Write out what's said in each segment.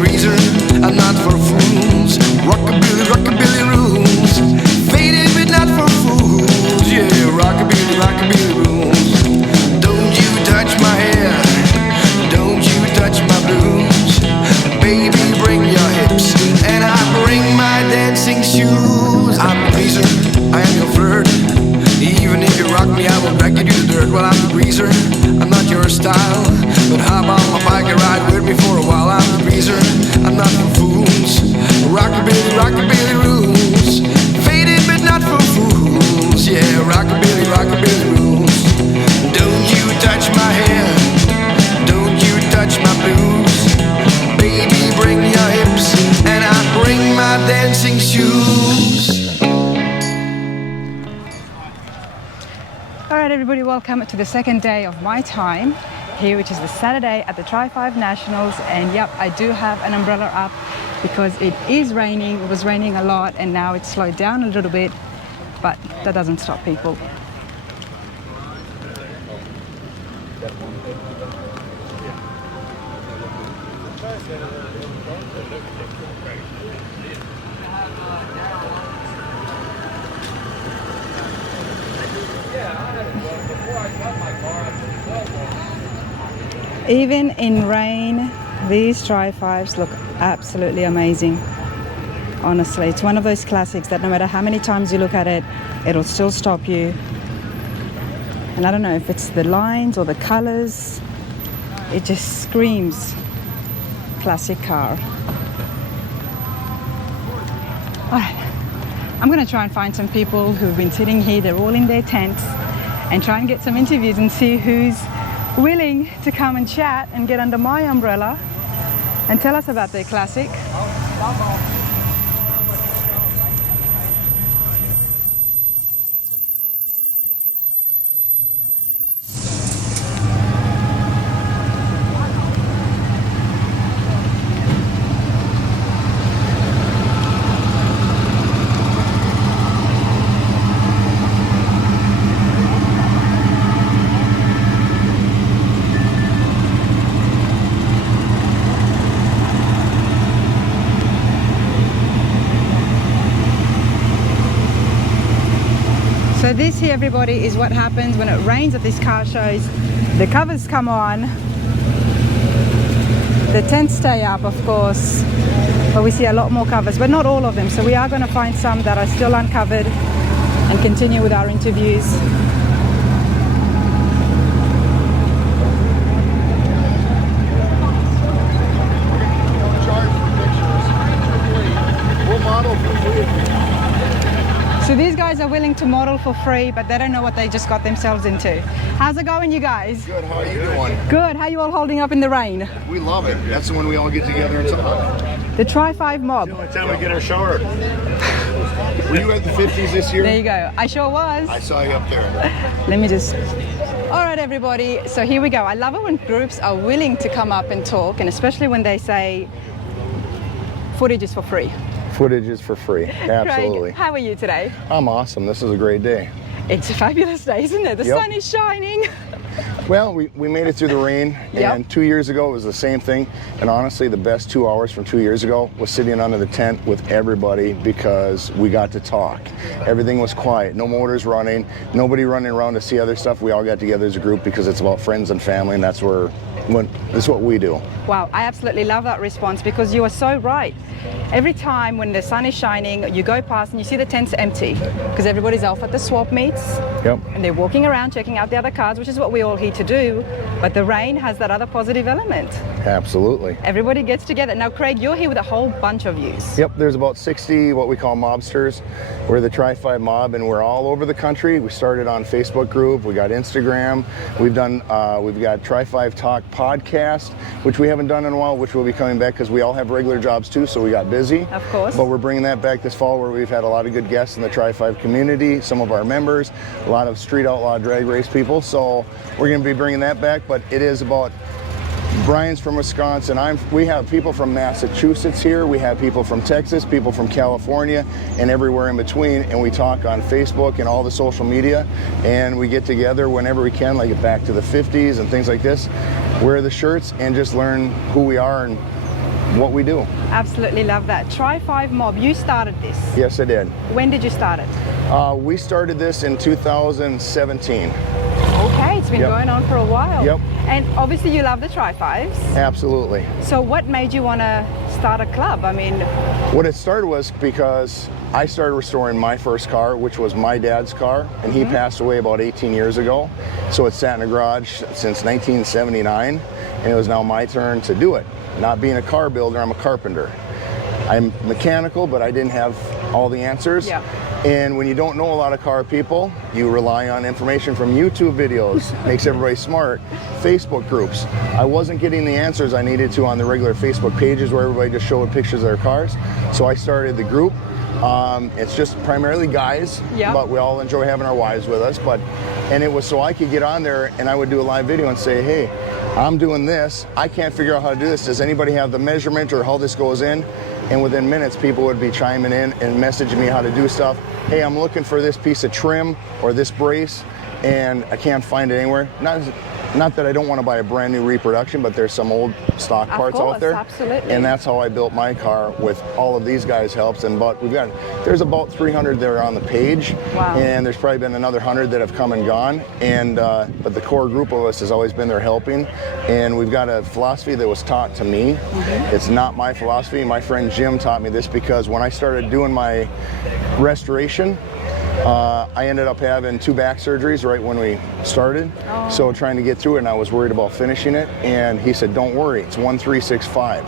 greaser, I'm not for fools. Rockabilly, rockabilly rules. Faded but not for fools. Yeah, rockabilly, rockabilly rules. Don't you touch my hair, don't you touch my blues. Baby, bring your hips, and I bring my dancing shoes. I'm the greaser, I am your flirt. Even if you rock me, I will drag you to the dirt. Well, I'm the greaser, I'm not your style. But how about my bike and ride with me for a while? I'm the greaser, I'm not for fools. Rockabilly, rockabilly rules. Faded but not for fools. Yeah, rockabilly, rockabilly rules. Don't you touch my hair, don't you touch my blues. Baby, bring your hips, and I bring my dancing shoes. Alright everybody, welcome to the second day of my time here, which is the Saturday at the Tri-5 Nationals. And yep, I do have an umbrella up because it is raining. It was raining a lot and now it's slowed down a little bit, but that doesn't stop people. Even in rain, these Tri-5s look absolutely amazing. Honestly, it's one of those classics that no matter how many times you look at it, it'll still stop you. And I don't know if it's the lines or the colors, it just screams classic car. Alright, I'm gonna try and find some people who've been sitting here, they're all in their tents, and try and get some interviews and see who's willing to come and chat and get under my umbrella and tell us about their classic. So this here, everybody, is what happens when it rains at these car shows. The covers come on, the tents stay up, of course, but we see a lot more covers, but not all of them. So we are going to find some that are still uncovered and continue with our interviews. So these guys are willing to model for free, but they don't know what they just got themselves into. How's it going, you guys? Good, how are you doing? Good, how you all holding up in the rain? We love it. That's when we all get together and talk. The Tri-5 mob. The only time we get our shower. Were you at the 50s this year? There you go, I sure was. I saw you up there. Let me just... All right, everybody, so here we go. I love it when groups are willing to come up and talk, and especially when they say footage is for free. Footage is for free, absolutely. Craig, how are you today? I'm awesome. This is a great day. It's a fabulous day, isn't it? The sun is shining. Well, we made it through the rain, and 2 years ago it was the same thing. And honestly, the best 2 hours from 2 years ago was sitting under the tent with everybody because we got to talk. Everything was quiet, no motors running, nobody running around to see other stuff. We all got together as a group because it's about friends and family, and that's what we do. Wow, I absolutely love that response because you are so right. Every time when the sun is shining, you go past and you see the tents empty because everybody's off at the swap meets. Yep. And they're walking around checking out the other cars, which is what we're all here to do. But the rain has that other positive element. Absolutely. Everybody gets together. Now, Craig, you're here with a whole bunch of yous. Yep, there's about 60 what we call mobsters. We're the Tri-5 mob, and we're all over the country. We started on Facebook group. We got Instagram. We've got Tri-5 Talk podcast, which we haven't done in a while, which will be coming back because we all have regular jobs too, so we got busy. Of course. But we're bringing that back this fall, where we've had a lot of good guests in the Tri-5 community, some of our members, a lot of street outlaw drag race people. So we're going to be bringing that back, but it is about Brian's from Wisconsin. We have people from Massachusetts here. We have people from Texas, people from California, and everywhere in between. And we talk on Facebook and all the social media. And we get together whenever we can, like back to the 50s and things like this. Wear the shirts and just learn who we are and what we do. Absolutely love that. Tri-5 Mob, you started this. Yes, I did. When did you start it? We started this in 2017. Okay, it's been Yep. going on for a while. Yep. And obviously you love the Tri-5s. Absolutely. So what made you want to start a club? I mean, What it started was because I started restoring my first car, which was my dad's car, and he passed away about 18 years ago. So it sat in a garage since 1979, and it was now my turn to do it. Not being a car builder, I'm a carpenter. I'm mechanical, but I didn't have all the answers. Yeah. And when you don't know a lot of car people, you rely on information from YouTube videos, makes everybody smart, Facebook groups. I wasn't getting the answers I needed to on the regular Facebook pages where everybody just showed pictures of their cars. So I started the group. It's just primarily guys, Yeah. but we all enjoy having our wives with us. And it was so I could get on there and I would do a live video and say, hey, I'm doing this. I can't figure out how to do this. Does anybody have the measurement or how this goes in? And within minutes, people would be chiming in and messaging me how to do stuff. Hey, I'm looking for this piece of trim or this brace, and I can't find it anywhere. Not that I don't want to buy a brand new reproduction, but there's some old stock parts course, out there. absolutely. And that's how I built my car with all of these guys' helps. But there's about 300 that are on the page. Wow. And there's probably been another 100 that have come and gone. And but the core group of us has always been there helping. And we've got a philosophy that was taught to me. It's not my philosophy. My friend Jim taught me this because when I started doing my restoration, I ended up having 2 back surgeries right when we started. So trying to get through it, and I was worried about finishing it. And he said, don't worry, it's 1365.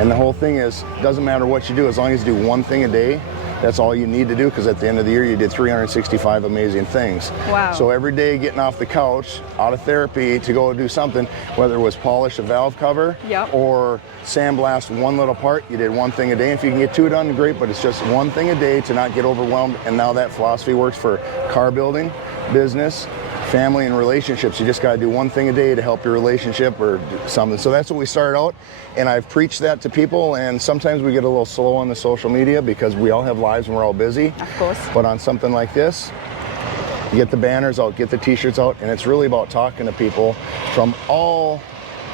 And the whole thing is, doesn't matter what you do, as long as you do one thing a day, that's all you need to do, because at the end of the year, you did 365 amazing things. Wow. So every day getting off the couch, out of therapy, to go do something, whether it was polish a valve cover Yep. or sandblast one little part, you did one thing a day. If you can get 2 done, great, but it's just one thing a day to not get overwhelmed. And now that philosophy works for car building, business, family, and relationships. You just got to do one thing a day to help your relationship or something. So that's what we started out, and I've preached that to people. And sometimes we get a little slow on the social media because we all have lives and we're all busy. Of course. But on something like this, get the banners out, get the t-shirts out, and it's really about talking to people from all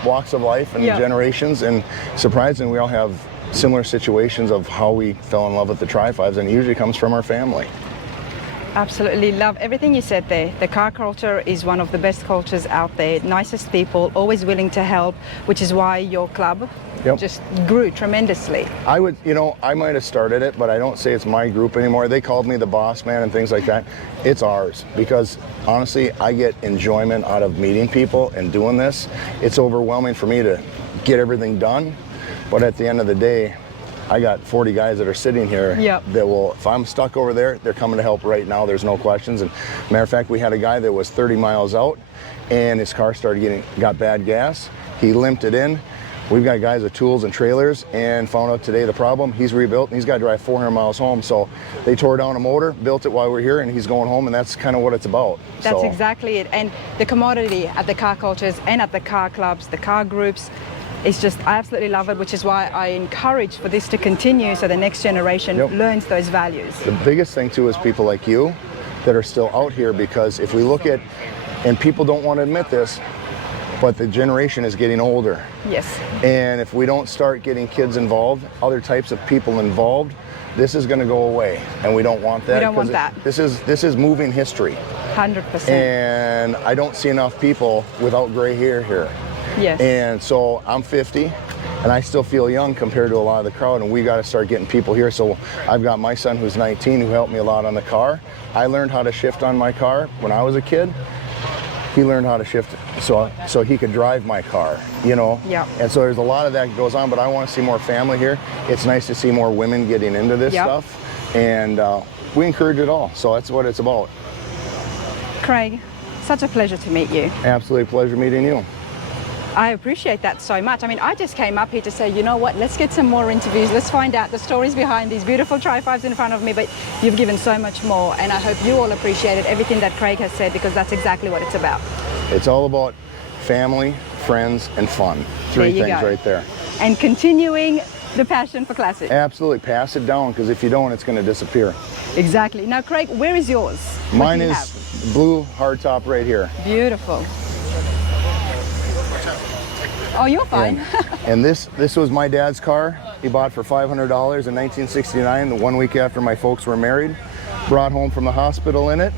walks of life and Yeah. generations. And surprisingly, we all have similar situations of how we fell in love with the Tri-5s, and it usually comes from our family. Absolutely love everything you said there. The car culture is one of the best cultures out there. Nicest people, always willing to help, which is why your club Yep. just grew tremendously. I would, I might have started it, but I don't say it's my group anymore. They called me the boss man and things like that. It's ours, because honestly, I get enjoyment out of meeting people and doing this. It's overwhelming for me to get everything done, but at the end of the day, I got 40 guys that are sitting here Yep. that will, if I'm stuck over there, they're coming to help right now. There's no questions. And matter of fact, we had a guy that was 30 miles out and his car got bad gas. He limped it in. We've got guys with tools and trailers, and found out today the problem. He's rebuilt and he's got to drive 400 miles home. So they tore down a motor, built it while we're here, and he's going home, and that's kind of what it's about. That's So, exactly it. And the commodity at the car cultures and at the car clubs, the car groups, it's just, I absolutely love it, which is why I encourage for this to continue so the next generation Yep. learns those values. The biggest thing too is people like you that are still out here, because if we look at, and people don't want to admit this, but the generation is getting older. Yes, And if we don't start getting kids involved, other types of people involved, this is going to go away, and we don't want that. We don't want 'cause that. This is moving history, 100%. and I don't see enough people without gray hair here. Yes. And so I'm 50, and I still feel young compared to a lot of the crowd, and we got to start getting people here. So I've got my son who's 19 who helped me a lot on the car. I learned how to shift on my car when I was a kid. He learned how to shift so he could drive my car, Yep. And so there's a lot of that goes on, but I want to see more family here. It's nice to see more women getting into this Yep. stuff, and we encourage it all. So that's what it's about. Craig, such a pleasure to meet you. Absolutely pleasure meeting you. I appreciate that so much. I mean, I just came up here to say, you know what, let's get some more interviews. Let's find out the stories behind these beautiful Tri-5s in front of me, but you've given so much more, and I hope you all appreciated everything that Craig has said, because that's exactly what it's about. It's all about family, friends, and fun. Three There you things go. right there. And continuing the passion for classics. Absolutely, pass it down, because if you don't, it's going to disappear. Exactly. Now, Craig, where is yours? What Mine do you is have? blue hardtop right here. Beautiful. Oh, you're fine. And this was my dad's car. He bought for $500 in 1969, the 1 week after my folks were married. Brought home from the hospital in it.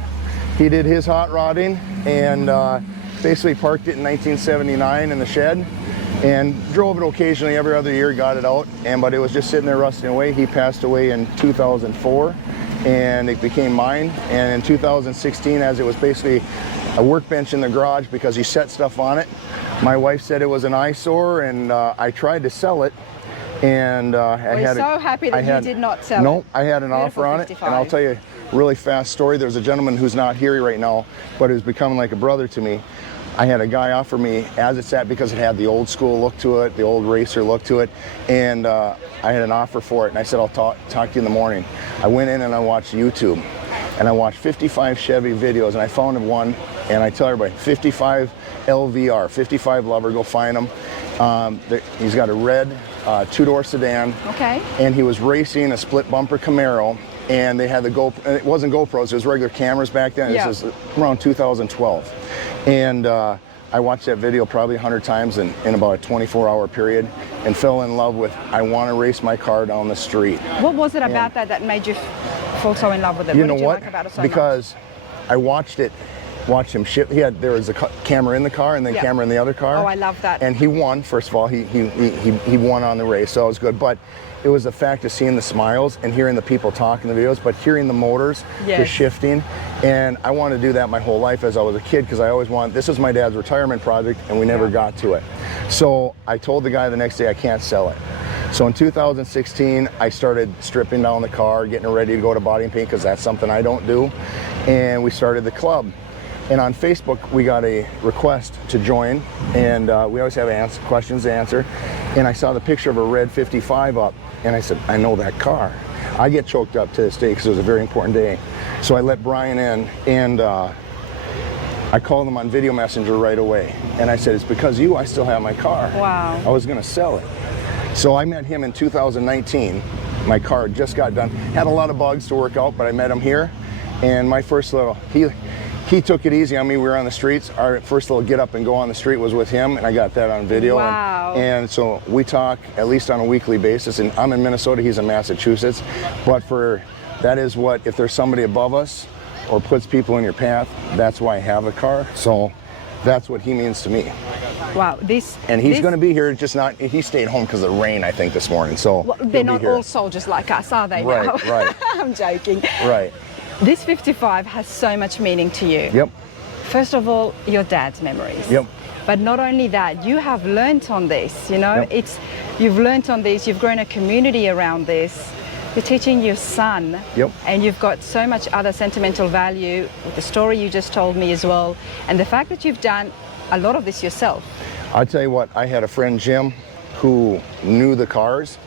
He did his hot rodding and basically parked it in 1979 in the shed and drove it occasionally every other year, got it out, but it was just sitting there rusting away. He passed away in 2004 and it became mine. And in 2016, as it was basically a workbench in the garage because he set stuff on it, my wife said it was an eyesore, and I tried to sell it. And We're so happy that you did not sell it. No, I had an Beautiful offer on 55. it, and I'll tell you a really fast story. There's a gentleman who's not here right now, but who's becoming like a brother to me. I had a guy offer me, as it sat, because it had the old school look to it, the old racer look to it, and I had an offer for it, and I said, I'll talk to you in the morning. I went in and I watched YouTube, and I watched 55 Chevy videos, and I found one, and I tell everybody, 55 LVR, 55 Lover, go find him. He's got a red two-door sedan, Okay. and he was racing a split bumper Camaro, and they had the GoPro, it wasn't GoPros, it was regular cameras back then. Yeah. This is around 2012. And I watched that video probably 100 times in about a 24-hour period and fell in love with, I want to race my car down the street. What was it about that made you fall so in love with it? You What know did you what? like about it so Because I watched him ship. There was a camera in the car and then Yeah. camera in the other car. Oh, I love that. And he won. First of all, he won on the race, so it was good. But it was the fact of seeing the smiles and hearing the people talk in the videos, but hearing the motors, the Yes. shifting. And I wanted to do that my whole life as I was a kid, because I always wanted. This was my dad's retirement project, and we never got to it. So I told the guy the next day I can't sell it. So in 2016, I started stripping down the car, getting it ready to go to body and paint, because that's something I don't do. And we started the club. And on Facebook, we got a request to join, and we always have questions to answer. And I saw the picture of a red 55 up, and I said, I know that car. I get choked up to this day because it was a very important day. So I let Brian in, and I called him on video messenger right away. And I said, it's because you, I still have my car. Wow. I was gonna sell it. So I met him in 2019. My car just got done. Had a lot of bugs to work out, but I met him here. And my first little, he took it easy on me. We were on the streets. Our first little get up and go on the street was with him, and I got that on video. Wow. And so we talk at least on a weekly basis. And I'm in Minnesota, he's in Massachusetts. But that is what, if there's somebody above us or puts people in your path, that's why I have a car. So that's what he means to me. Wow, And he's going to be here, just not, he stayed home because of the rain, I think, this morning. So Well, he'll they're be not here. all soldiers like us, are they? Right, now? right. I'm joking. Right. This 55 has so much meaning to you. Yep. First of all, your dad's memories. Yep. But not only that, you have learnt on this, you know, Yep. you've learnt on this, you've grown a community around this. You're teaching your son. Yep. And you've got so much other sentimental value with the story you just told me as well. And the fact that you've done a lot of this yourself. I'll tell you what, I had a friend, Jim, who knew the cars.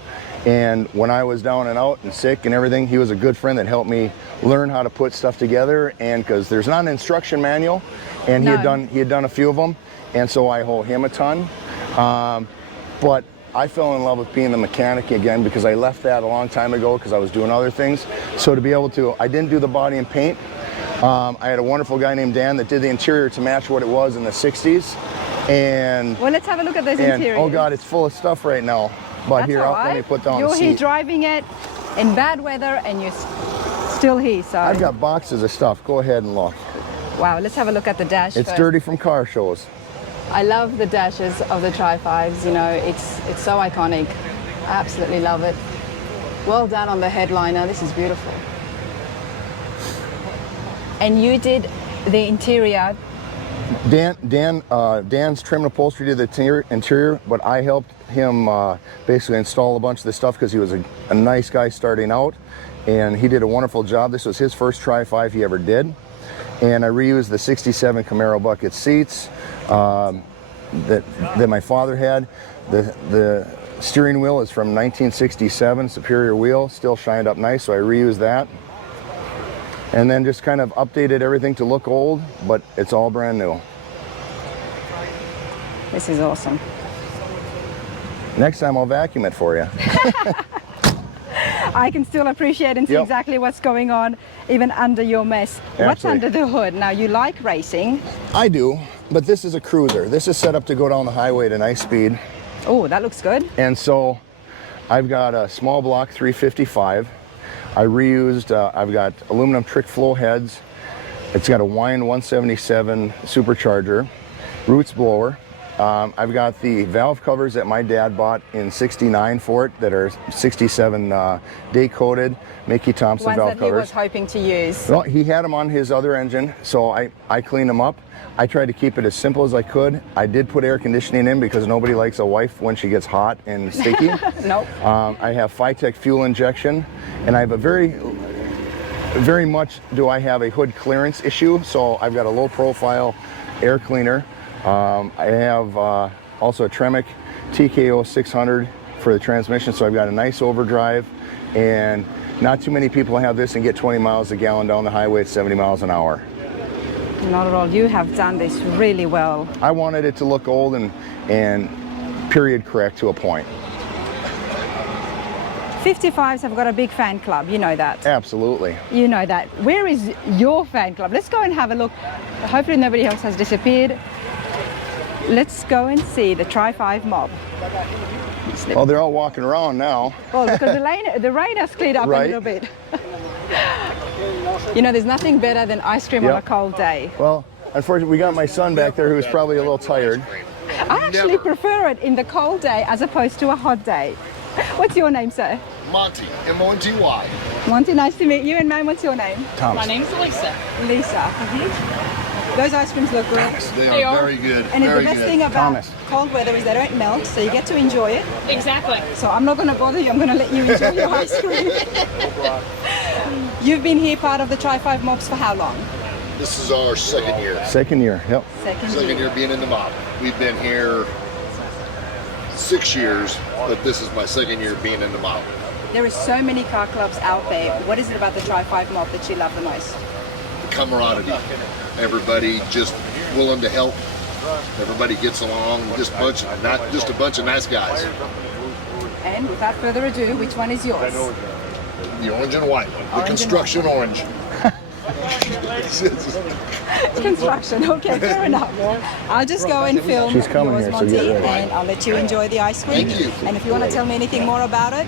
And when I was down and out and sick and everything, he was a good friend that helped me learn how to put stuff together. And because there's not an instruction manual, and he had done a few of them, and so I owe him a ton. But I fell in love with being the mechanic again, because I left that a long time ago because I was doing other things. So to be able to, I didn't do the body and paint. I had a wonderful guy named Dan that did the interior to match what it was in the 60s. And Well, let's have a look at those interiors. oh God, it's full of stuff right now. But That's here, all let me right. put down You're the here seat. driving it in bad weather, and you're still here. So I've got boxes of stuff. Go ahead and look. wow, let's have a look at the dash. It's first. dirty from car shows. I love the dashes of the Tri-5s. You know, it's so iconic. I absolutely love it. Well done on the headliner. This is beautiful. And you did the interior. Dan's trim and upholstery did the interior, but I helped him basically install a bunch of the stuff because he was a nice guy starting out, and he did a wonderful job. This was his first Tri-5 he ever did, and I reused the '67 Camaro bucket seats that my father had. The steering wheel is from 1967, Superior wheel, still shined up nice, so I reused that. And then just kind of updated everything to look old, but it's all brand new. This is awesome. Next time I'll vacuum it for you. I can still appreciate and see Yep. exactly what's going on, even under your mess. What's Absolutely. under the hood? Now, you like racing. I do. but this is a cruiser. This is set up to go down the highway at a nice speed. Oh, that looks good. And so I've got a small block 355. I reused, I've got aluminum trick flow heads. It's got a Wind 177 supercharger, roots blower. I've got the valve covers that my dad bought in '69 for it that are 67 day coated Mickey Thompson Ones valve that covers. he was hoping to use. Well, he had them on his other engine, so I cleaned them up. I tried to keep it as simple as I could. I did put air conditioning in because nobody likes a wife when she gets hot and sticky. Nope. I have Phytech fuel injection, and I have a very much do I have a hood clearance issue, so I've got a low profile air cleaner. I have also a Tremec TKO 600 for the transmission, so I've got a nice overdrive, and not too many people have this and get 20 miles a gallon down the highway at 70 miles an hour. Not at all. You have done this really well. I wanted it to look old and period correct to a point. 55s have got a big fan club, you know that. Absolutely. You know that. Where is your fan club? Let's go and have a look. Hopefully nobody else has disappeared. Let's go and see the Tri-5 mob. Well, they're all walking around now. Well, because the rain has cleared up Right. a little bit. You know, there's nothing better than ice cream on a Yep. cold day. Well, unfortunately, we got my son back there who's probably a little tired. I actually prefer it in the cold day as opposed to a hot day. What's your name, sir? Monty, M-O-N-T-Y. Monty, nice to meet you. And ma'am, what's your name? Thomas. My name's Lisa. Lisa. Those ice creams look good. They are very good. And very the best good. thing about Thomas. cold weather is they don't melt, so you get to enjoy it. Exactly. So I'm not going to bother you. I'm going to let you enjoy your ice cream. You've been here part of the Tri-5 mobs for how long? This is our second year. Second year, yep. Second year being in the mob. We've been here 6 years, but this is my second year being in the mob. There are so many car clubs out there. What is it about the Tri-5 mob that you love the most? The camaraderie. Everybody just willing to help. Everybody gets along. Just bunch, not just a bunch of nice guys. And without further ado, which one is yours? The orange and white one. The and construction orange. Construction, okay, fair enough. I'll just go and film She's coming yours, here, so Monty, get ready. and I'll let you enjoy the ice cream. Thank you. And if you want to tell me anything more about it,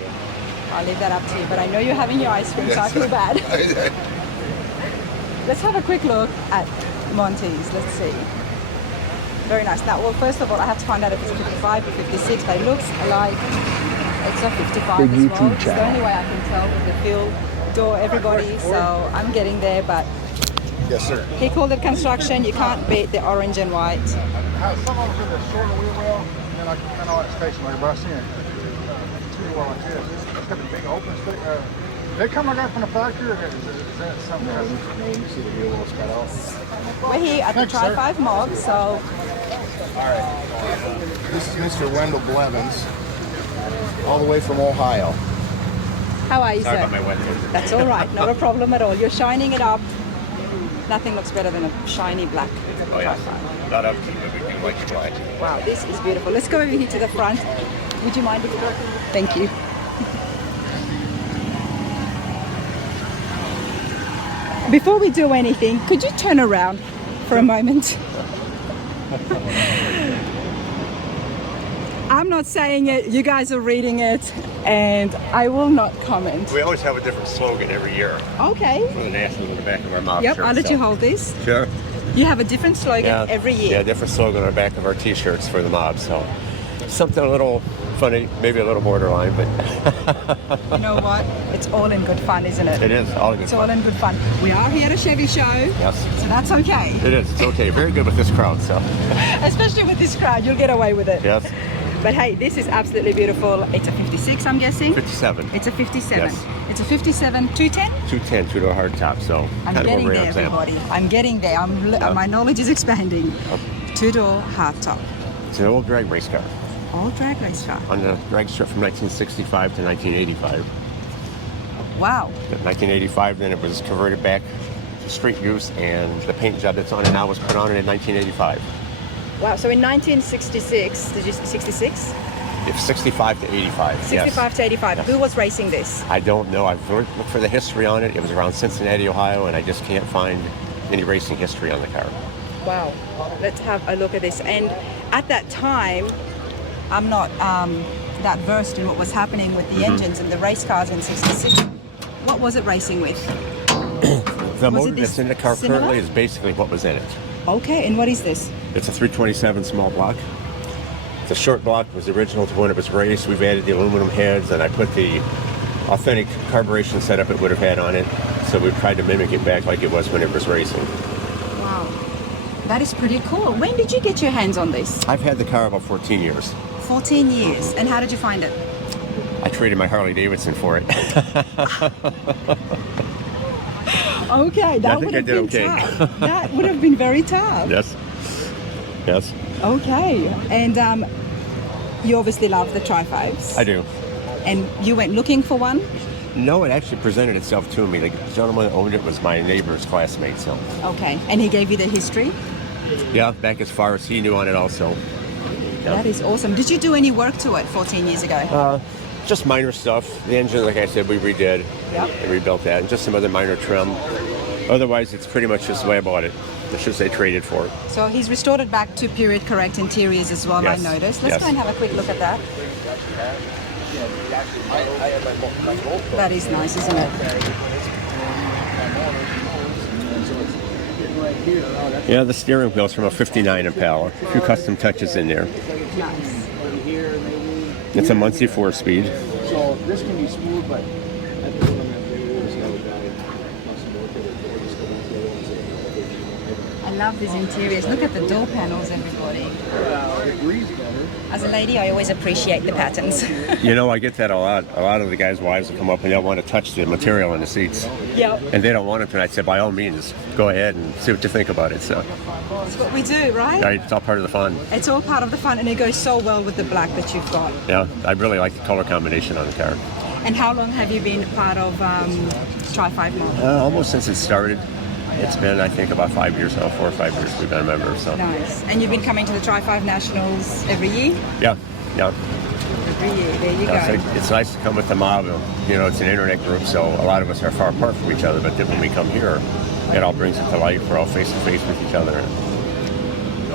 I'll leave that up to you. But I know you're having your ice cream, so I feel bad. Let's have a quick look at Monty's. Let's see. Very nice. Now, well, first of all, I have to find out if it's 55 or 56, but it looks like it's a 55 Big as YouTube well. It's the channel. only way I can tell with the field door, everybody. So I'm getting there, but Yes, sir. he called it construction. You can't beat the orange and white. Some of them with a shorter wheel well, and then I kind of like stationary, but I see it. Two well like this. It's got a big open stick. They come like that from the factory, or is that something else? You see the wheel was cut off. We're here at the Thanks, sir. Tri-5 mob, so This is Mr. Wendell Blevins, all the way from Ohio. how are you, sir? That's all right, not a problem at all. You're shining it up. Nothing looks better than a shiny black Tri-5. Not up to you, but we do like to blind. Wow, this is beautiful. Let's go over here to the front. Would you mind if you go? Thank you. Before we do anything, could you turn around for a moment? I'm not saying it, you guys are reading it, and I will not comment. We always have a different slogan every year Okay. for the national on the back of our mob Yep, shirts. I'll let you hold this. Sure. You have a different slogan every year. Yeah, different slogan on the back of our t-shirts for the mob. So something a little funny, maybe a little borderline, but You know what? It's all in good fun, isn't it? it is all good It's all fun. in good fun. We are here at a Chevy show, Yes, so that's okay. it is. It's okay. Very good with this crowd. So Especially with this crowd, you'll get away with it. yes, But hey, this is absolutely beautiful. It's a 56, I'm guessing. 57. It's a 57. Yes. It's a 57 210. 210, two-door hardtop. So I'm kind of getting over there, example. everybody. I'm getting there. My knowledge is expanding. Two-door hardtop. It's an old drag race car All drag race car. on the drag strip from 1965 to 1985. Wow. In 1985, then it was converted back to street use, and the paint job that's on it now was put on it in 1985. Wow. So in 1966, did you 66? It's 65 to 85. 65 yes. to 85. Yes. Who was racing this? I don't know. I've looked for the history on it. It was around Cincinnati, Ohio, and I just can't find any racing history on the car. Wow. Let's have a look at this. And at that time, I'm not that versed in what was happening with the engines and the race cars in 66. What was it racing with? The Was motor it this that's in the car similar? currently is basically what was in it. Okay, and what is this? It's a 327 small block. The short block was original to when it was raced. We've added the aluminum heads, and I put the authentic carburation setup it would have had on it. So we tried to mimic it back like it was when it was racing. Wow. That is pretty cool. When did you get your hands on this? I've had the car about 14 years. 14 years. And how did you find it? I traded my Harley Davidson for it. Okay, that I think would I have did been okay. tough. That would have been very tough. Yes. Yes. Okay, and you obviously love the Tri-5s. I do. And you went looking for one? No, it actually presented itself to me. The gentleman that owned it was my neighbor's classmate, so. Okay, and he gave you the history? Yeah, back as far as he knew on it also. Yeah. That is awesome. Did you do any work to it 14 years ago? Just minor stuff. The engine, like I said, we redid. Yep. And rebuilt that, and just some other minor trim. Otherwise, it's pretty much just the way I bought it. I should say traded for it. So he's restored it back to period correct interiors as well, Yes. I noticed. Let's Yes. go and have a quick look at that. That is nice, isn't it? Yeah, the steering wheel's from a 59 Impala. A few custom touches in there. Nice. It's a Muncie 4-speed. So this can be smooth, but I love these interiors. Look at the door panels, everybody. As a lady, I always appreciate the patterns. You know, I get that a lot. A lot of the guys' wives will come up and they'll want to touch the material in the seats. Yep. And they don't want it to. And I said, by all means, go ahead and see what you think about it. So, That's what we do, right? right, it's all part of the fun. It's all part of the fun, and it goes so well with the black that you've got. Yeah, I really like the color combination on the car. And how long have you been part of Tri-5 Mob? Almost since it started. It's been, I think, about 5 years now, 4 or 5 years we've been a member. So, Nice. And you've been coming to the Tri-5 Nationals every year? yeah. Every year. There you Yeah, go. so it's nice to come with the mob. You know, it's an internet group, so a lot of us are far apart from each other. But then when we come here, it all brings it to life. We're all face to face with each other.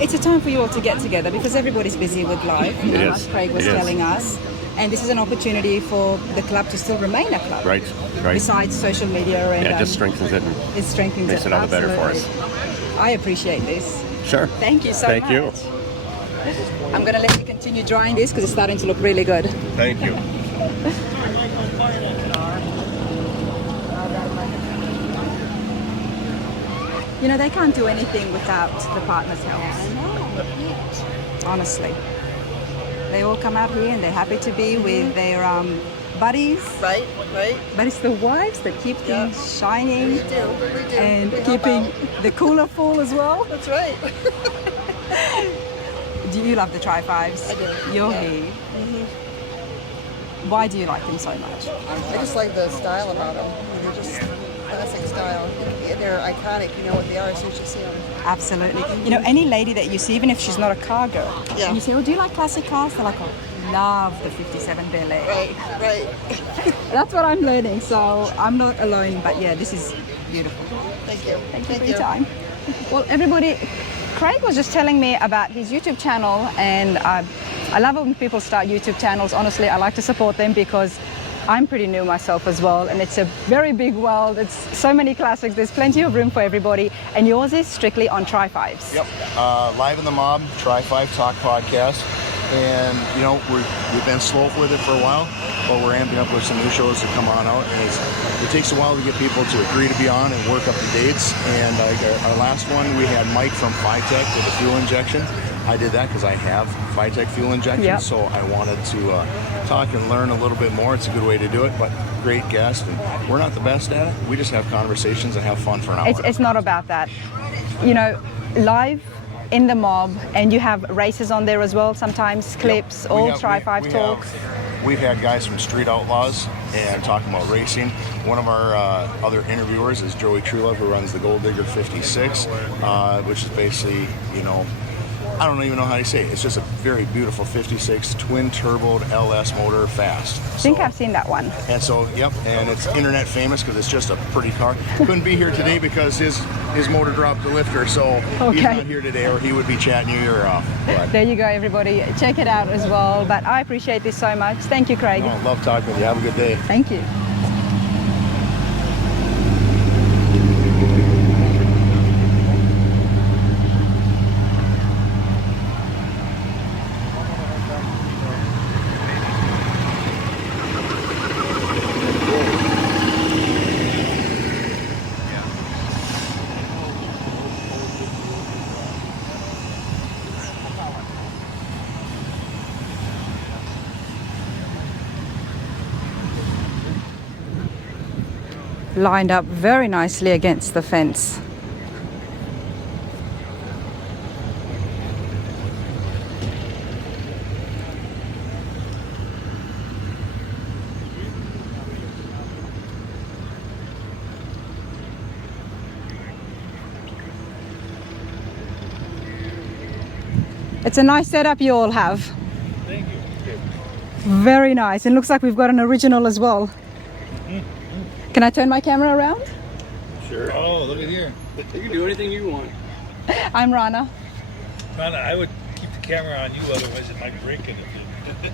It's a time for you all to get together because everybody's busy with life, It is. as Craig was It is. telling us. And this is an opportunity for the club to still remain a club. Right, right. Besides social media and Yeah, it just strengthens it and it strengthens makes it all the better for us. Absolutely. I appreciate this. Sure. Thank you so Thank much. you. I'm going to let you continue drying this because it's starting to look really good. Thank you. You know, they can't do anything without the partners' help. Honestly. They all come out here and they're happy to be with their buddies. Right, right. But it's the wives that keep things shining We do. and We help keeping out. the cooler full as well. That's right. Do you love the Tri-5s? I do, You're yeah. here. Why do you like them so much? I just like the style about them. They're just classic style. They're iconic. You know what they are as soon as you see them. Absolutely. You know, any lady that you see, even if she's not a car girl, Yeah. and you say, oh, do you like classic cars? They're like, oh, love the 57 Bel Air. Right, right. That's what I'm learning, so I'm not alone, but yeah, this is beautiful. Thank you. Thank you for your time. Well, everybody, Craig was just telling me about his YouTube channel, and I love it when people start YouTube channels. Honestly, I like to support them because I'm pretty new myself as well, and it's a very big world. It's so many classics. There's plenty of room for everybody, and yours is strictly on Tri-5s. Yep. Live in the Mob, Tri-5 Talk podcast. And, you know, we've been slow with it for a while, but we're amping up with some new shows to come on out. And it takes a while to get people to agree to be on and work up the dates. And like our last one, we had Mike from Phytech with a fuel injection. I did that because I have Phytech fuel injection, Yep. so I wanted to talk and learn a little bit more. It's a good way to do it, but great guest. And we're not the best at it. We just have conversations and have fun for an hour. It's not about that. You know, live in the mob, and you have races on there as well, sometimes clips, Yep. all We have- Tri-5 we talks. We've had guys from Street Outlaws and talking about racing. One of our other interviewers is Joey Trulove, who runs the Gold Digger 56, which is basically, you know, I don't even know how to say it. It's just a very beautiful 56 twin turboed LS motor, fast. I think I've seen that one. And so, yep, and it's internet famous because it's just a pretty car. Couldn't be here today because his motor dropped the lifter, so he's Okay. not here today, or he would be chatting your ear off. But There you go, everybody. Check it out as well. But I appreciate this so much. Thank you, Craig. I love talking with you. Have a good day. Thank you. Lined up very nicely against the fence. It's a nice setup you all have. Thank you. Very nice. It looks like we've got an original as well. Can I turn my camera around? Sure. Oh, look at here. You can do anything you want. I'm Rana. Rhonda, I would keep the camera on you, otherwise it might break in if you.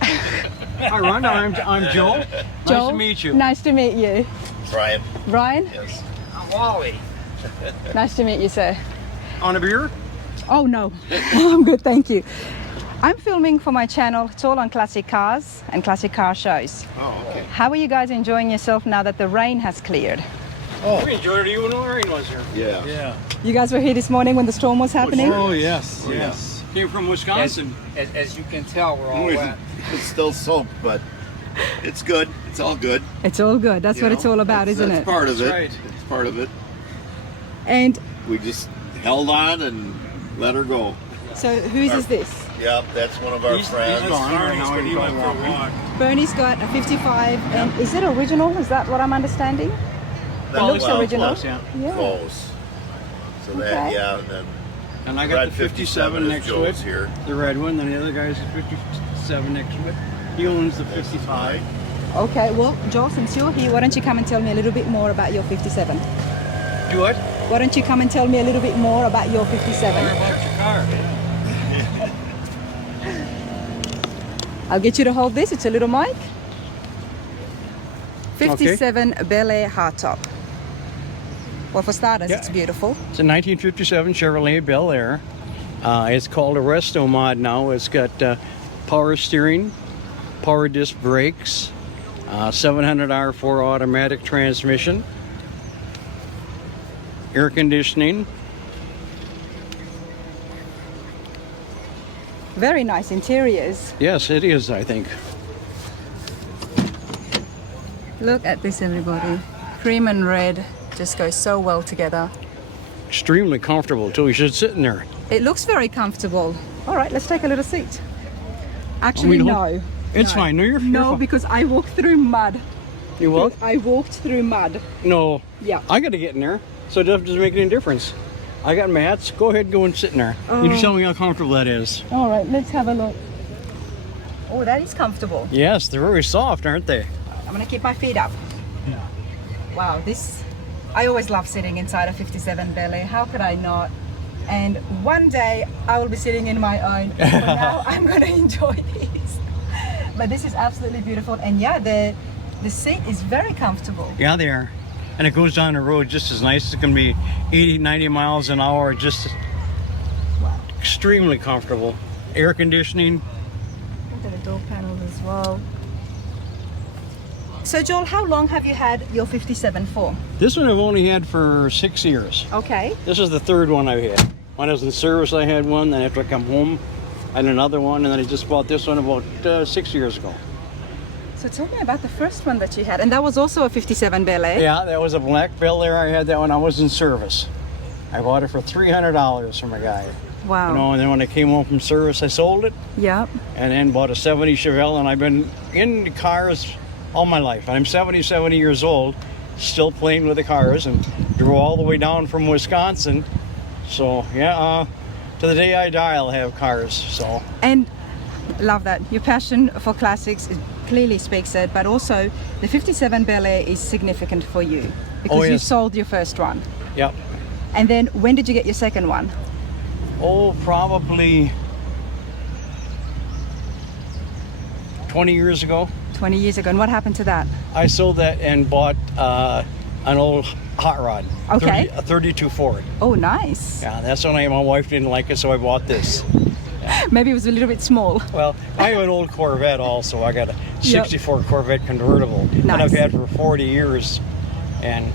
Hi, Rhonda. I'm Joe. Joe, Nice to meet you. Nice to meet you. Brian. Brian? Yes. I'm Wally. Nice to meet you, sir. On a beer? Oh no, I'm good, thank you. I'm filming for my channel. It's all on classic cars and classic car shows. Oh, okay. How are you guys enjoying yourself now that the rain has cleared? We enjoyed it even when the rain was here. Yeah. Yeah. You guys were here this morning when the storm was happening? Oh, yes. Yes. Came from Wisconsin. As you can tell, we're all wet. It's still soaked, but it's good. It's all good. It's all good. That's you what know? it's all about, That's- isn't that's it? part of it. That's right. It's part of it. And We just held on and let her go. so whose is this? Yep, that's one of our He's friends. gone right now. But he went for a walk. Bernie's got a 55, and is it original? Is that what I'm understanding? That looks original. Close, yeah. Yeah. Close. So that, Okay. yeah, and then And I got Red the 57 is next to Joe's it. here. The red one. Then the other guy's the 57 next to it. He owns the 55. Okay, well, Joel, since you're here, why don't you come and tell me a little bit more about your 57? Do what? Why don't you come and tell me a little bit more about your 57? More about your car. I'll get you to hold this. It's a little mic. 57 Bel Air hardtop. Well, for starters, Yeah. it's beautiful. It's a 1957 Chevrolet Bel Air. It's called a Resto mod now. It's got power steering, power disc brakes, 700 R4 automatic transmission, air conditioning. Very nice interiors. Yes, it is, I think. Look at this, everybody. Cream and red just goes so well together. Extremely comfortable too. You should sit in there. It looks very comfortable. All right, let's take a little seat. Actually, no. It's fine. No, you're No, fine. because I walked through mud. You what? I walked through mud. No. Yeah. I got to get in there, so it doesn't make any difference. I got mats. Go ahead and go and sit in there. You just tell me how comfortable that is. All right, let's have a look. Oh, that is comfortable. Yes, they're very soft, aren't they? I'm gonna keep my feet up. Wow, this, I always love sitting inside a 57 Bel Air. How could I not? And one day I will be sitting in my own. For now, I'm gonna enjoy this. But this is absolutely beautiful. And yeah, the seat is very comfortable. Yeah, they are. And it goes down the road just as nice. It can be 80, 90 miles an hour, just extremely comfortable. Air conditioning. Look at the door panels as well. So Joel, how long have you had your 57 for? This one I've only had for 6 years. Okay. This is the third one I've had. When I was in service, I had one. Then after I come home, I had another one. And then I just bought this one about 6 years ago. So tell me about the first one that you had. And that was also a 57 Bel Air? Yeah, that was a black Bel Air. I had that when I was in service. I bought it for $300 from a guy. Wow. You know, and then when I came home from service, I sold it. Yep. And then bought a 70 Chevelle. And I've been in cars all my life. I'm 70 years old, still playing with the cars, and drove all the way down from Wisconsin. So yeah, to the day I die, I'll have cars. So. And love that. Your passion for classics clearly speaks it, but also the 57 Bel Air is significant for you because you sold your first one. Yep. And then when did you get your second one? Oh, probably 20 years ago. 20 years ago. And what happened to that? I sold that and bought an old hot rod. Okay. A 32 Ford. Oh, nice. Yeah, that's when my wife didn't like it, so I bought this. Maybe it was a little bit small. Well, I have an old Corvette also. I got a 64 Corvette convertible that I've had for 40 years. And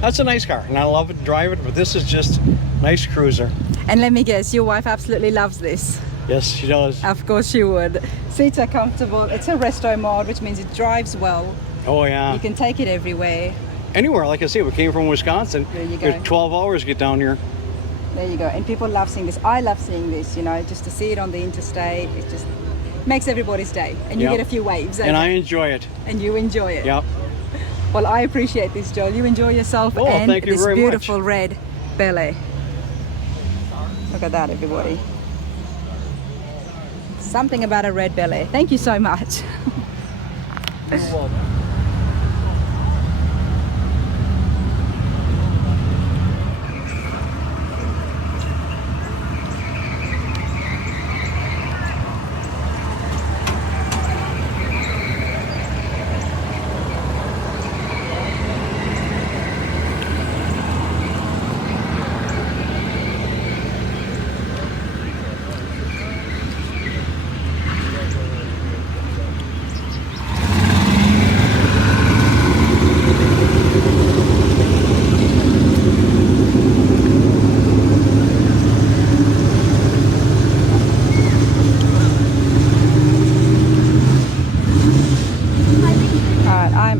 that's a nice car, and I love it to drive it, but this is just a nice cruiser. And let me guess, your wife absolutely loves this. Yes, she does. Of course she would. Seats are comfortable. It's a resto mod, which means it drives well. Oh, yeah. You can take it everywhere. Anywhere, like I say, we came from Wisconsin. There you go. There's 12 hours to get down here. There you go. And people love seeing this. I love seeing this, you know, just to see it on the interstate. It just makes everybody's day. And you get a few waves. And I enjoy it. And you enjoy it. Yep. Well, I appreciate this, Joel. You enjoy yourself and thank you this very beautiful much. red Bel Air. Look at that, everybody. Something about a red Bel Air. Thank you so much. You're welcome.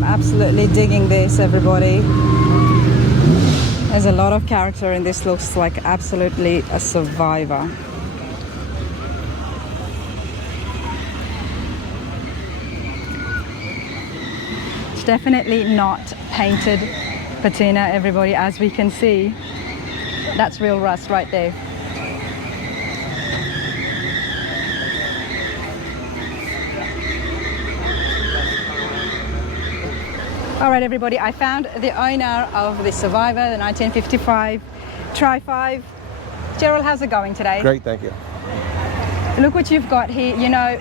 Absolutely digging this, everybody. There's a lot of character in this. Looks like absolutely a survivor. It's definitely not painted patina, everybody, as we can see. That's real rust right there. All right, everybody, I found the owner of the Survivor, the 1955 Tri-5. Gerald, how's it going today? Great, thank you. Look what you've got here, you know,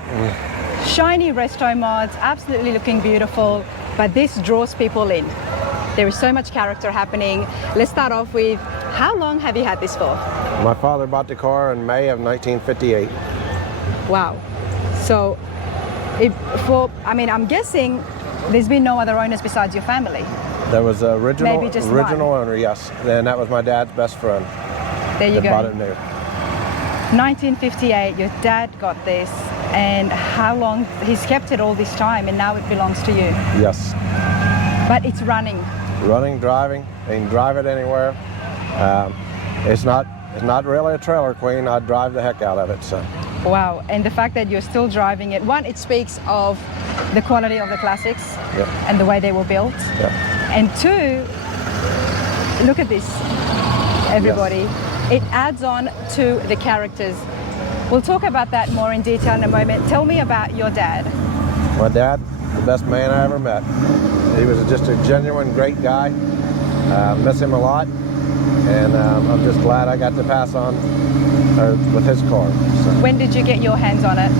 shiny resto mods, absolutely looking beautiful, but this draws people in. There is so much character happening. Let's start off with, how long have you had this for? My father bought the car in May of 1958. Wow. So, I'm guessing there's been no other owners besides your family. There was an original one. owner, yes. And that was my dad's best friend. There you that go. Bought it new. 1958, your dad got this, and how long? He's kept it all this time, and now it belongs to you. Yes. But it's running. Running, driving. They can drive it anywhere. It's not really a trailer queen. I'd drive the heck out of it. So. Wow, and the fact that you're still driving it, one, it speaks of the quality of the classics and the way they were built. And two, look at this, everybody. Yes. It adds on to the characters. We'll talk about that more in detail in a moment. Tell me about your dad. My dad, the best man I ever met. He was just a genuine, great guy. Miss him a lot. And I'm just glad I got to pass on with his car. So. When did you get your hands on it?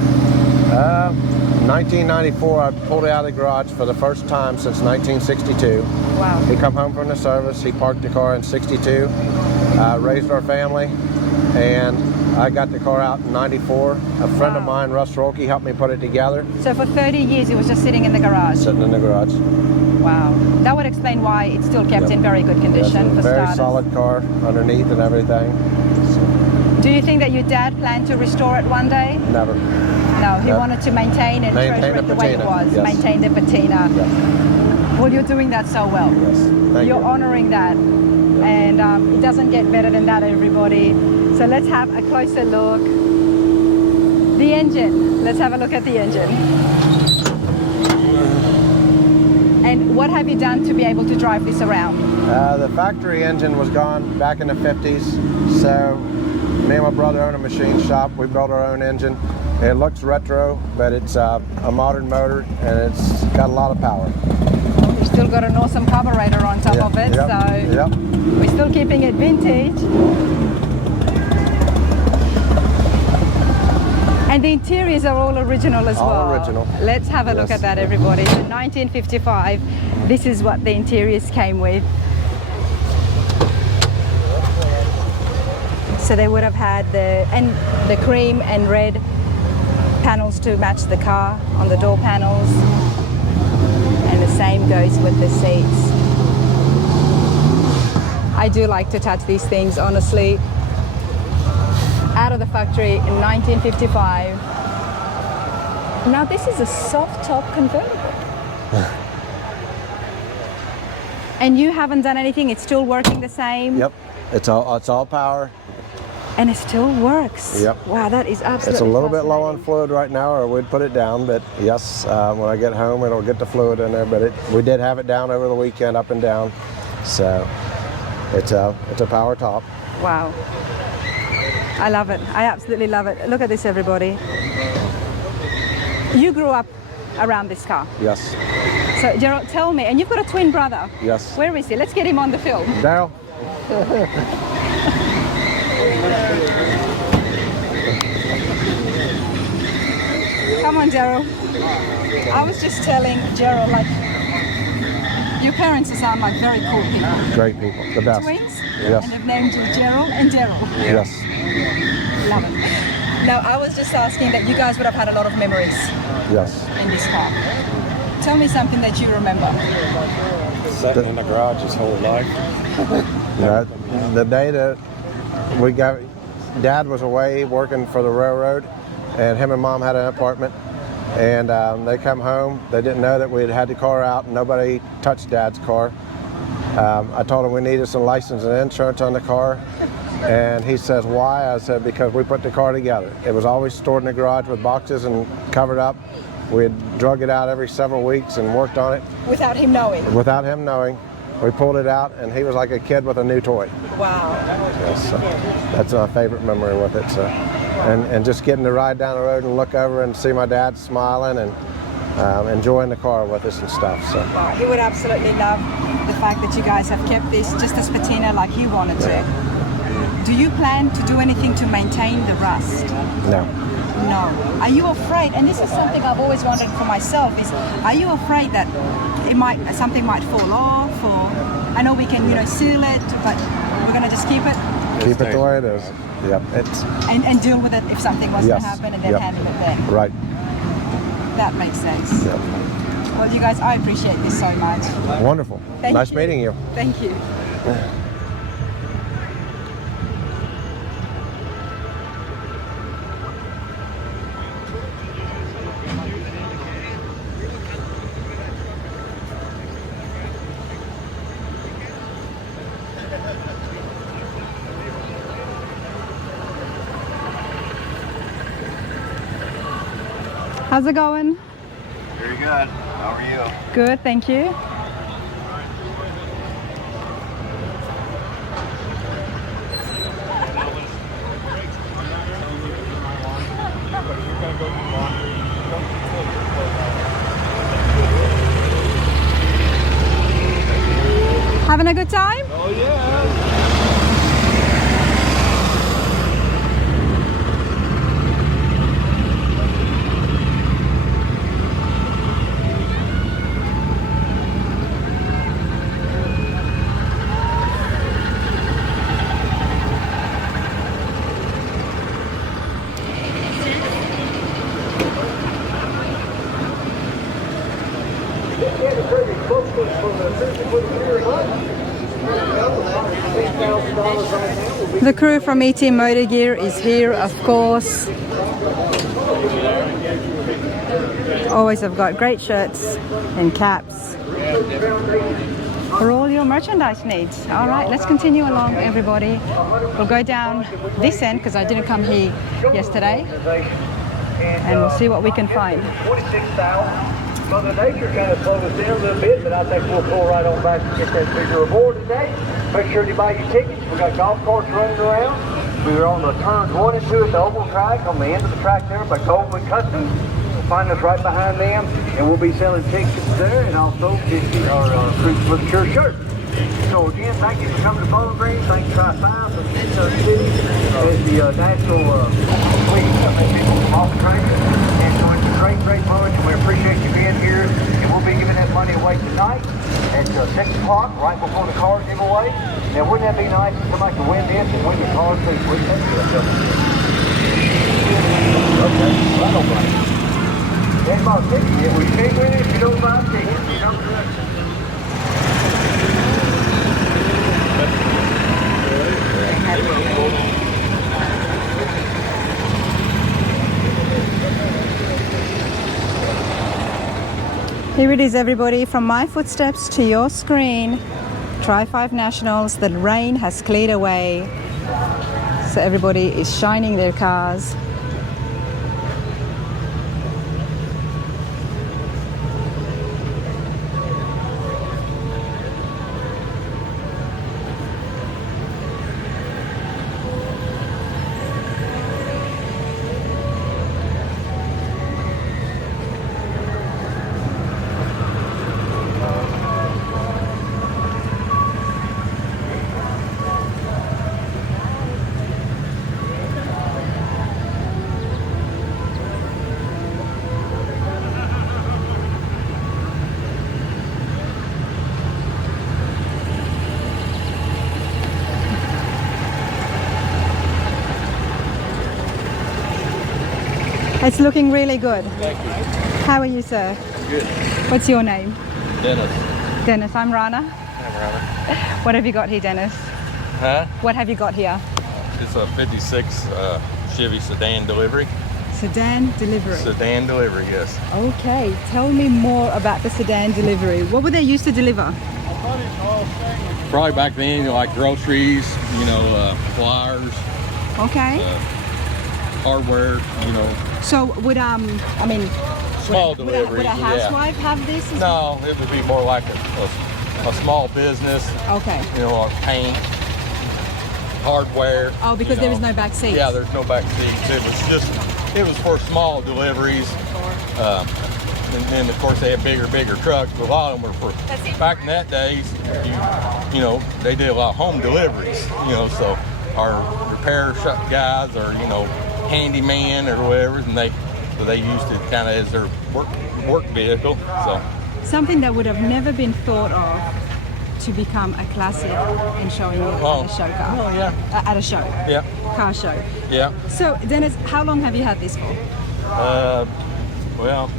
1994, I pulled it out of the garage for the first time since 1962. Wow. He come home from the service, he parked the car in 62, raised our family, and I got the car out in 94. A friend of mine, Russ Rolke, helped me put it together. So for 30 years it was just sitting in the garage? Sitting in the garage. Wow. That would explain why it's still kept in very good condition for very starters. solid car underneath and everything. Do you think that your dad planned to restore it one day? Never. No, he wanted to maintain and treasure it the way it was. Yes. Maintain the patina. Yes. Well, you're doing that so well. Yes. Thank you. You're honoring that. And it doesn't get better than that, everybody. So let's have a closer look. The engine. Let's have a look at the engine. And what have you done to be able to drive this around? The factory engine was gone back in the 50s, so me and my brother own a machine shop. We build our own engine. It looks retro, but it's a modern motor, and it's got a lot of power. We've still got an awesome carburetor on top of it, so we're still keeping it vintage. And the interiors are all original as well. All original. Let's have a look at that, everybody. So 1955, this is what the interiors came with. So they would have had the cream and red panels to match the car on the door panels. And the same goes with the seats. I do like to touch these things, honestly. Out of the factory in 1955. Now this is a soft top convertible. And you haven't done anything, it's still working the same? Yep, it's all power. And it still works? Yep. Wow, that is absolutely It's a little bit low on fluid right now, or we'd put it down, but yes, when I get home it'll get the fluid in there, but we did have it down over the weekend, up and down. So it's a power top. Wow. I love it. I absolutely love it. Look at this, everybody. You grew up around this car. Yes. So, Gerald, tell me, and you've got a twin brother. Yes. Where is he? Let's get him on the film. Daryl. Come on, Gerald. I was just telling Gerald, like, your parents sound like very cool people. Great people. The best. Twins? Yes. And they've named you Gerald and Daryl. Yes. Love it. Now, I was just asking that you guys would have had a lot of memories Yes. in this car. Tell me something that you remember. Sitting in the garage his whole life. The day that Dad was away working for the railroad, and him and Mom had an apartment, and they come home. They didn't know that we had the car out, and nobody touched Dad's car. I told him we needed some license and insurance on the car, and he says, why? I said, because we put the car together. It was always stored in the garage with boxes and covered up. We had drug it out every several weeks and worked on it. Without him knowing? Without him knowing. We pulled it out, and he was like a kid with a new toy. Wow. Yes, so that's my favorite memory with it. So, and just getting to ride down the road and look over and see my dad smiling and enjoying the car with us and stuff. So. Wow. He would absolutely love the fact that you guys have kept this just as patina like you wanted to. Do you plan to do anything to maintain the rust? No. No. Are you afraid? And this is something I've always wondered for myself: is are you afraid that something might fall off? Or I know we can, seal it, but we're gonna just keep it. Keep it the way it is. Yep. And deal with it if something was to happen, and then handle it then. Right. That makes sense. Yep. Well, you guys, I appreciate this so much. Wonderful. Nice meeting you. Thank you. How's it going? Very good. How are you? Good, thank you. Having a good time? Oh yeah. The crew from ET Motor Gear is here, of course. Always have got great shirts and caps for all your merchandise needs. All right, let's continue along, everybody. We'll go down this end because I didn't come here yesterday, and we'll see what we can find. Mother Nature kind of slowed us down a little bit, but I think we'll pull right on back and get that bigger reward today. Make sure you buy your tickets. We got golf carts running around. We are on the turns 1 and 2 at the oval track, on the end of the track there by Coleman Customs. You'll find us right behind them, and we'll be selling tickets there and also our Christmas Sure shirt. So again, thank you for coming to Bowling Green. Thank you, Tri-5 for the city as the national fleet of people from off the track. And so it's a great moment, and we appreciate you being here. And we'll be giving that money away tonight at 6 o'clock, right before the car giveaway. Now, wouldn't that be nice if somebody could win this and win the car too? Wouldn't that be a double? Okay, I don't mind. That's about a ticket. If we can't win it, if you don't buy a ticket, you don't do it. Here it is, everybody, from my footsteps to your screen. Tri-5 Nationals, the rain has cleared away, so everybody is shining their cars. It's looking really good. Thank you. How are you, sir? Good. What's your name? Dennis. Dennis, I'm Rana. I'm Rana. What have you got here, Dennis? Huh? What have you got here? It's a 56 Chevy Sedan delivery. Sedan delivery. Sedan delivery, yes. Okay, tell me more about the sedan delivery. What would they used to deliver? Probably back then, like groceries, flyers. Okay. Hardware, So would small delivery. Would a housewife have this? No, it would be more like a small business. Okay. Or paint, hardware. Oh, because there is no back seat. Yeah, there's no back seats. It was for small deliveries. And then of course they had bigger trucks, but a lot of them were for, back in that days, they did a lot of home deliveries, so our repair shop guys or, handyman or whatever, and they used it kind of as their work vehicle. So something that would have never been thought of to become a classic and showing it at a show car. Oh yeah. At a show. Yeah. Car show. Yeah. So Dennis, how long have you had this for? Well,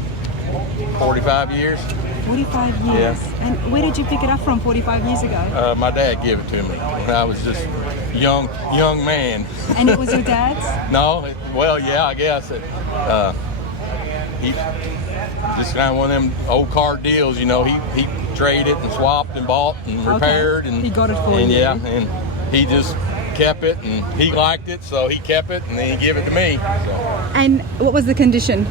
45 years. 45 years. Yeah. And where did you pick it up from 45 years ago? My dad gave it to me when I was just young man. And it was your dad's? No, I guess he just kind of one of them old car deals, he traded and swapped and bought and repaired. Okay. And he got it for you. Yeah, and he just kept it and he liked it, so he kept it and then he gave it to me. So. And what was the condition?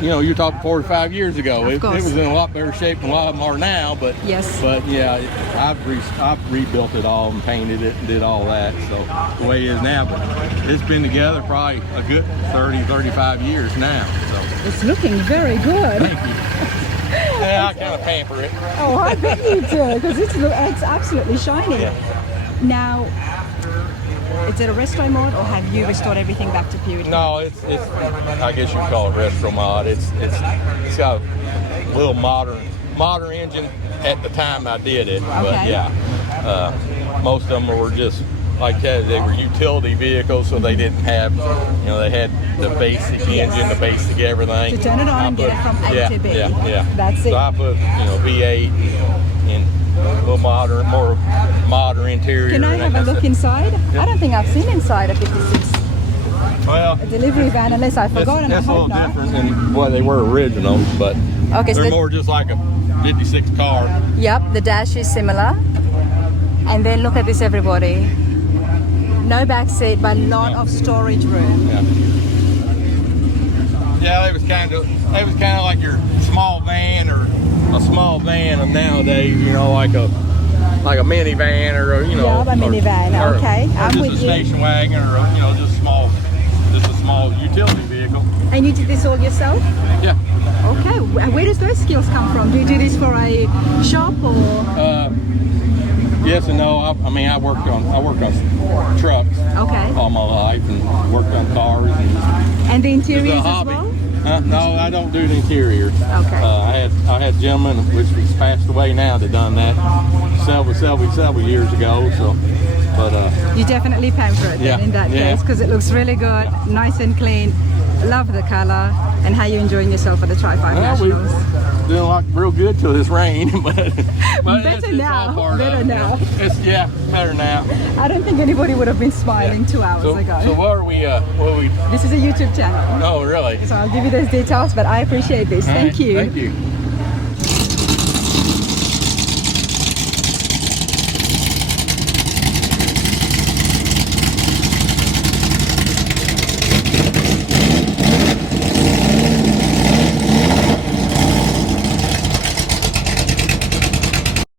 You're talking 45 years ago. It course. was in a lot better shape than a lot of them are now, but yes. But yeah, I've rebuilt it all and painted it and did all that, so the way it is now. But it's been together probably a good 30-35 years now. So it's looking very good. Thank you. Yeah, I kind of pamper it. Oh, I bet you do, because it's absolutely shiny. Yeah. Now, is it a resto mod, or have you restored everything back to purity? No, it's I guess you'd call it resto mod. It's got a little modern engine at the time I did it. Okay. But yeah, most of them were just like that. They were utility vehicles, so they didn't have, they had the basic engine, the basic everything. To turn it on and get it from A to B. Yeah. That's it. So I put, V8 and a little more modern interior. Can I have a look inside? Yeah. I don't think I've seen inside a 56 Well, a delivery van, unless I've forgotten. It's a little not. different than what they were original, but okay, so they're more just like a 56 car. Yep, the dash is similar. And then look at this, everybody. No back seat, but a lot of storage room. Yeah, it was kind of like your small van or a small van of nowadays. Like a like a minivan or you know. Yeah, a minivan. or, Okay, or I'm just with a you. station wagon or a, you know just a small utility vehicle. And you do this all yourself? Yeah. Okay, where does those skills come from? Do you do this for a shop or? Yes and no. I mean, I worked on trucks all my life and worked on cars And the it's a interiors as hobby. well? No, I don't do the interior. Okay. I had gentlemen which has passed away now that done that several years ago. So, but You definitely pamper it then in that case because it looks really good, nice and clean. Love the color and how you're enjoying yourself at the Tri-5 Nationals. Doing like real good till this rain, but better now. Better now. It's better now. I don't think anybody would have been smiling 2 hours ago. So what are we? This is a YouTube channel. Oh, really? So I'll give you those details, but I appreciate this. Thank you. Thank you.